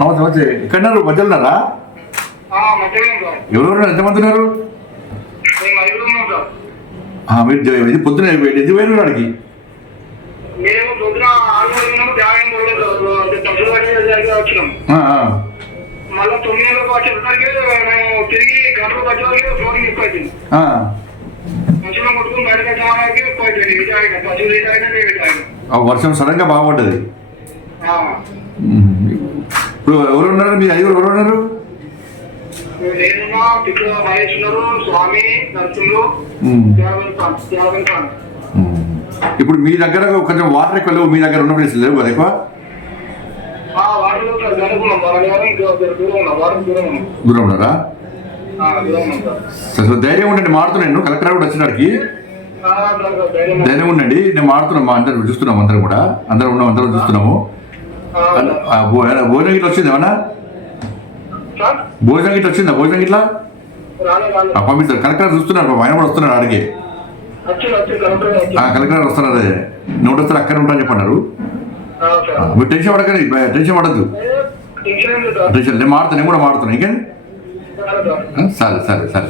నమస్తే నమస్తే ఎక్కడున్నారు మధ్యలో ఉన్నారా? ఎవరెవరు ఎంతమంది ఉన్నారు? మీరు ఇది పొద్దున ఎందుకు పోయిన వాడికి? మళ్ళీ 9 వచ్చేసరికి మేము తిరిగి గంటలకు వచ్చేసరికి ఫ్లోరింగ్ ఎక్కువ అవుతుంది. మనుషులు కొట్టుకుని బయటకు వచ్చేవాళ్ళకి ఎక్కువ అవుతుంది. పశువులు అయినా వర్షం సడన్ గా బాగుపడ్డది. ఇప్పుడు ఎవరు ఉన్నారు? మీ ఐదుగురు ఎవరు ఉన్నారు? నేనున్నా, ఇక్కడ మహేష్ ఉన్నారు, స్వామి, నరసింహులు, ఇప్పుడు మీ దగ్గర కొంచెం వాటర్ ఎక్కువ లేవు, మీ దగ్గర ఉన్న ప్లేస్ లేవు కదా ఎక్కువ? దూరం ఉన్నారా? ధైర్యం ఉండండి, మారుతున్నాను. కలెక్టర్ కూడా వచ్చినాడికి ధైర్యం ఉండండి. నేను మారుతున్నాం, మా అందరం చూస్తున్నాం, అందరం కూడా అందరం ఉన్నాం, అందరం చూస్తున్నాము. భోజనం గిట్లా వచ్చింది ఏమన్నా? భోజనం గిట్లా వచ్చిందా? భోజనం గిట్లా పంపిస్తారు. కలెక్టర్ చూస్తున్నారు, ఆయన కూడా వస్తున్నారు ఆడికి. కలెక్టర్ వస్తున్నారు. అదే నోట్ వస్తారు, అక్కడ ఉంటా అని చెప్పన్నారు. మీరు టెన్షన్ పడకండి, టెన్షన్ పడద్దు. టెన్షన్ నేను మారుతాను, నేను కూడా మారుతాను. ఇంకేంటి? సరే సరే సరే.